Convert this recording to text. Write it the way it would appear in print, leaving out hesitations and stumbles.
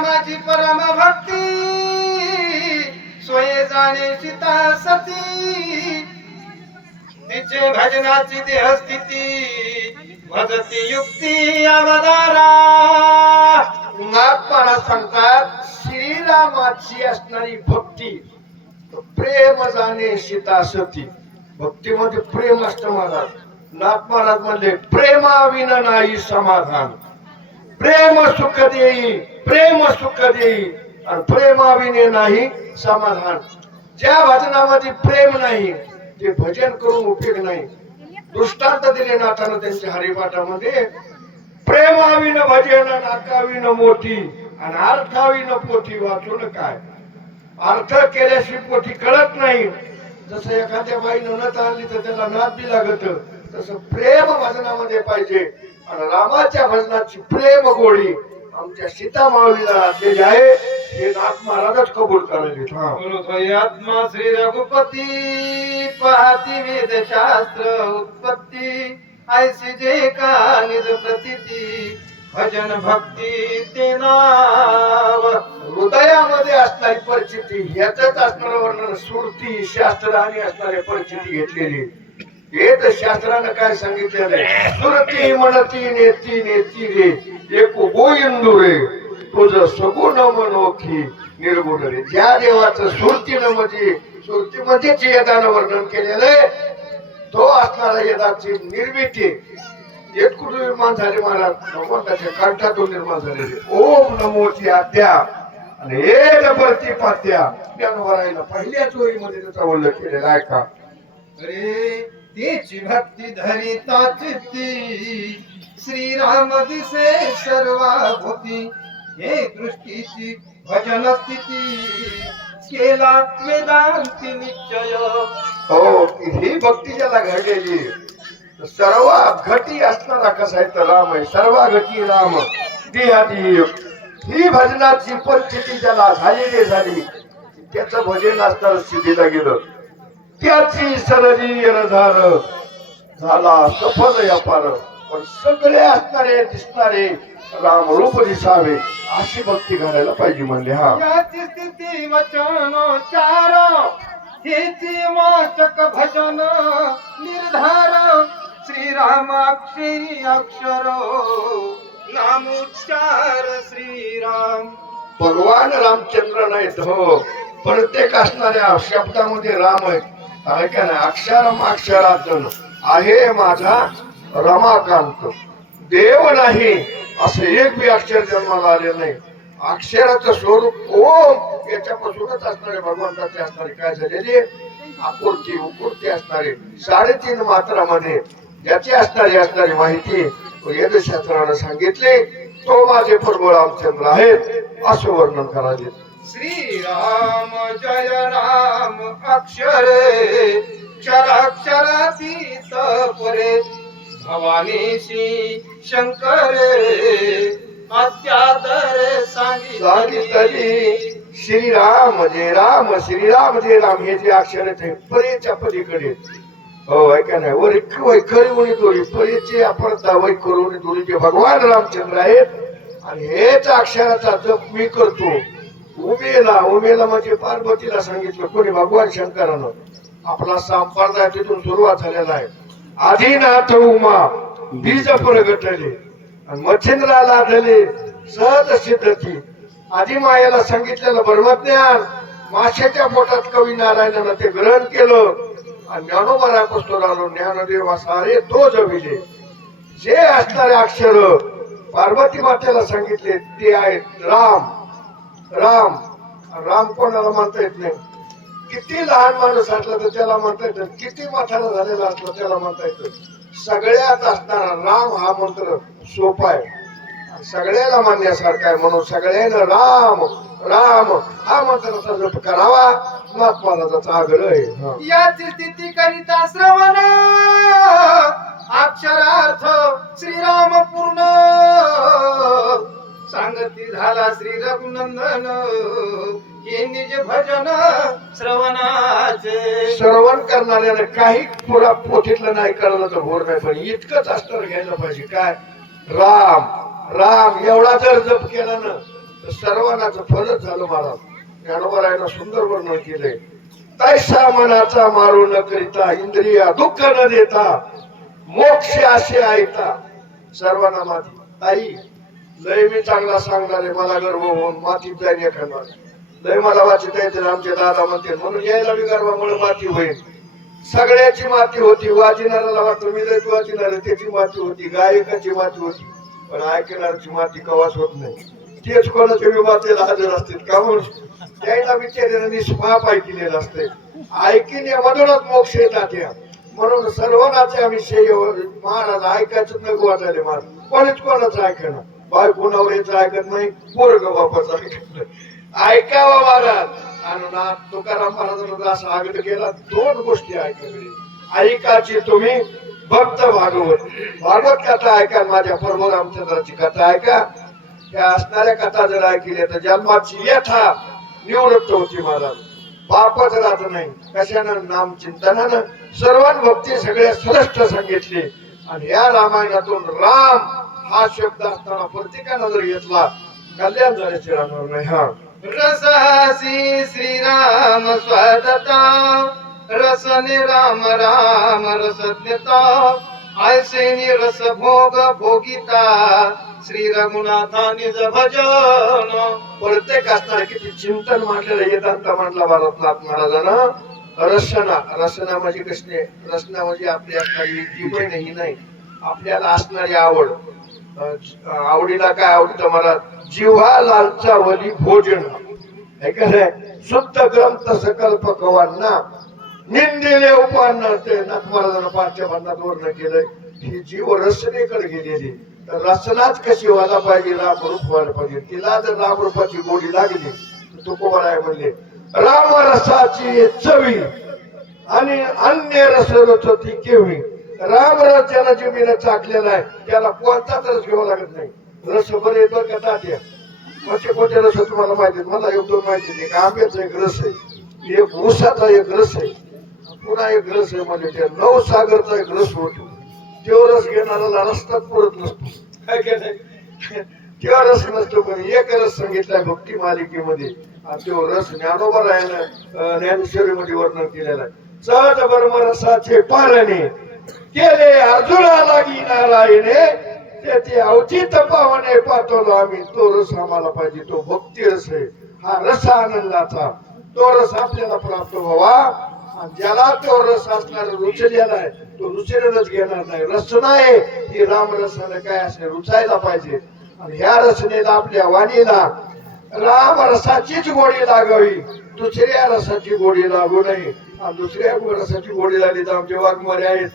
श्रीरामाची परम भक्ती सोये जाणे सीता सती तिचे भजनाची देहस्थिती भजती युक्ती अवतारा महात्मा सांगतात श्रीरामाची असणारी भक्ती प्रेम जाणे सीता सती भक्तीमध्ये प्रेम असतं महाराज नाथ महाराज म्हणले प्रेमाविन नाही समाधान प्रेम सुख देई प्रेम सुख देई आणि प्रेमाविने नाही समाधान ज्या भजनामध्ये प्रेम नाही ते भजन करून उपयोग नाही दृष्टांत दिले नाथानं त्यांच्या हरिपाठामध्ये प्रेमाविन भजन नाकाविन मोठी आणि अर्थाविन पोथी वाचून काय अर्थ केल्याशिवाय पोथी कळत नाही जसं एखाद्या बाईनं नथ आणली तर त्याला नाद बी लागत तसं प्रेम भजनामध्ये पाहिजे आणि रामाच्या भजनाची प्रेम गोडी आमच्या सीता माऊलीला लागलेली आहे हे नाथ महाराजच कबूल करायचे आत्मा श्री रघुपती पाहती वेद शास्त्र उत्पत्ती ऐसी जे का निज प्रतीती भजन भक्ती ते नाव हृदयामध्ये असणारी परिस्थिती ह्याच असणारं वर्णन सुरती शास्त्र आणि असणारी परिस्थिती घेतलेली हे तर शास्त्रानं काय सांगितलेलं आहे सुरती म्हणती नेती नेती रे एक गोविंदू रे तुझं सगुण मनोखी निर्गुण रे ज्या देवाचं सुरतीनं म्हणजे सुरती म्हणजेच यदानं वर्णन केलेलं आहे तो असणारा यदाची निर्मिती एक कुठून निर्माण झाले महाराज भगवंताच्या कंठातून निर्माण झालेले ओम नमोची आद्या आणि एक परती पात्या ज्ञानवरायला पहिल्याच ओळीमध्ये त्याचा उल्लेख केलेला आहे का रे तिची भक्ती धरिता चित्ती श्रीराम दिसे सर्वाभूती हे दृष्टीची भजन स्थिती केला वेदांती निश्चय हो ही भक्ती ज्याला घडलेली सर्व घटी असणारा कसा आहे तर राम आहे सर्व घटी राम देहादी ही भजनाची परिस्थिती ज्याला झालेली झाली त्याचं भजन असणार सिद्धीला गेलं त्याची सरली रधार झाला सफल अपार पण सगळे असणारे दिसणारे राम रूप दिसावे अशी भक्ती घडायला पाहिजे म्हणले हा याची स्थिती वचनोच्चार हेची वाचक भजन निर्धार श्रीरामाक्षी अक्षर नामोच्चार श्रीराम भगवान रामचंद्र नाहीत हो प्रत्येक असणाऱ्या शब्दामध्ये राम आहे का नाही अक्षरम अक्षरातून आहे माझा रमाकांत देव नाही असं एक बी अक्षर जन्माला आले नाही अक्षराचं स्वरूप ओम याच्यापासूनच असणारे भगवंताचे असणारे काय झालेले आकृती उकृती असणारे 3.5 मात्रामध्ये ज्याची असणारी माहिती वेदशास्त्रानं सांगितले तो माझे प्रभू रामचंद्र आहेत असं वर्णन करायचे श्रीराम जय राम अक्षरे क्षराक्षरातीत परे भवानीशी शंकरे अत्यादर सांगितली श्रीराम जय राम श्रीराम जय राम हे जे अक्षर आहे परेच्या पलीकडे हो ऐका नाही वैखरी उणी दोरी परेचे अपरता वैखरी उणी दोरी जे भगवान रामचंद्र आहेत आणि हेच अक्षराचा जप मी करतो उमेला म्हणजे पार्वतीला सांगितलं कोणी भगवान शंकरानं आपला संप्रदाय तिथून सुरुवात झालेला आहे आदिनाथ उमा बीज प्रगटले आणि मच्छिंद्रा लाभले सहज सिद्धती आधी मायाला सांगितलेलं ब्रह्मज्ञान माशाच्या पोटात कवी नारायणानं ते ग्रहण केलं आणि ज्ञानोबा पुस्तकालो ज्ञानदेव सारे तो जविले जे असणारे अक्षर पार्वती मातेला सांगितले ते आहेत राम राम राम कोणाला म्हणता येत नाही किती लहान माणूस असला तर त्याला म्हणता येत किती म्हातारा झालेला असला त्याला म्हणता येत सगळ्यात असणारा राम हा मंत्र सोपा आहे सगळ्याला मानण्यासारखा आहे म्हणून सगळ्यांना राम राम हा मंत्राचा जप करावा महात्माचा आग्रह आहे याची स्थिती करिता श्रवण अक्षरार्थ श्रीराम पूर्ण सांगती झाला श्री रघुनंदन हे निज भजन श्रवणाचे श्रवण करणाऱ्याने काही पुरा पोथीतलं नाही करण्याचं भोर नाही पण इतकंच असतं घ्यायला पाहिजे काय राम राम एवढा जर जप केला ना तर सर्वांनाच फलच झालं महाराज. ज्ञानोबरायला सुंदर वर्णन केलंय. तैसा मनाचा मारू न करिता, इंद्रिया दुःख न देता, मोक्ष असे ऐता सर्वांना माती. ताई लय मी चांगला सांगणार आहे, मला गर्व होऊन मातीत जाईल एखादा. लय मला वाचता येते, आमचे दादा म्हणते म्हणून यायला बी गर्वामुळे माती होईल. सगळ्याची माती होती. वाचिणाऱ्याला वाटतं मी लय वाचिणार, त्याची माती होती, गायकाची माती होती, पण ऐकणाऱ्याची माती कवाच होत नाही. तेच कोणाच्या विमातेला हजर असतील का म्हणून त्याला विचाराने निष्पाप ऐकलेलं असते. ऐकण्यामधूनच मोक्ष येतात या. म्हणून सर्वांनाचे आम्ही महाराज ऐकायचं नको वाटायला. महाराज कोणीच कोणाचं ऐकणं, बायको नवऱ्याचं ऐकत नाही, पोरग बापाचं ऐकत नाही. ऐकावं महाराज. आणि ना तुकाराम महाराजांना असं आग्रह केला, दोन गोष्टी ऐकायच्या. ऐकायची तुम्ही भक्त भागवत, भागवत कथा ऐका, माझ्या प्रभू रामचंद्राची कथा ऐका. त्या असणाऱ्या कथा जर ऐकल्या तर जन्माची यथा निवृत्त होती महाराज. पापच राहत नाही. कशानं? नाम चिंतनानं. सर्वांभक्ती सगळ्या श्रेष्ठ सांगितली. आणि या रामायणातून राम हा शब्द असताना प्रत्येकानं जर घेतला कल्याण झाल्याचे राहणार नाही. हा रसासी श्रीराम स्वदता, रसने राम राम रसज्ञता, ऐसे रस भोग भोगिता, श्री रघुनाथा निज भजन. प्रत्येक असणारे किती चिंतन मांडलेलं येतात मांडला भारतनाथ महाराजांना. रसना, रसना म्हणजे कसले? रसना म्हणजे आपली असणारी जीवन ही नाही, आपल्याला असणारी आवड. आवडीला काय आवडतं महाराज? जिव्हा लालचा वली भोजन, ऐकलंय? शुद्ध ग्रंथ सकल्प कवांना, निंदिले उपांना. ते नाथ महाराजांना पाठच्या भांडात वर्णन केलंय. ही जीव रसनेकडे गेलेली. तर रसनाच कशी व्हायला पाहिजे? रामरूप व्हायला पाहिजे. तिला जर रामरूपाची गोडी लागली तर तुकोबाराय म्हणले, राम रसाची चवी आणि अन्य रस रचती केवी. राम रस ज्याला जिभेने चाकलेला आहे त्याला कोणताच रस घ्यावा लागत नाही. रस बरे येतो का तात्या? कोणते कोणते रस तुम्हाला माहिती? मला एक दोन माहिती नाही. आंब्याचा एक रस आहे, एक ऊसाचा एक रस आहे, पुन्हा एक रस आहे म्हणजे त्या नवसागरचा एक रस होतो. तो रस घेणारा रस्ताच पुरत नसतो, काय काय नाही. तेव्हा रस नसतो. पण एक रस सांगितलाय भक्ती मालिकेमध्ये. तो रस ज्ञानोबरायानं ज्ञानेश्वरीमध्ये वर्णन केलेला आहे. सहज बर्म रसाचे पारणे केले अर्जुना लागी नारायणे, त्याचे अवचित पावणे पाठवलो आम्ही. तो रस आम्हाला पाहिजे, तो भक्ती रस आहे. हा रस आनंदाचा, तो रस आपल्याला प्राप्त व्हावा. ज्याला तो रस असणार रुचलेला आहे तो रुचलेलाच घेणार नाही. रस नाही ही राम रसाने काय असणे रुचायला पाहिजे. आणि ह्या रसनेला आपल्या वाणीला राम रसाचीच गोडी लागावी, दुसऱ्या रसाची गोडी लागू नये. दुसऱ्या रसाची गोडी लागली तर आमचे वाघमारे आहेत.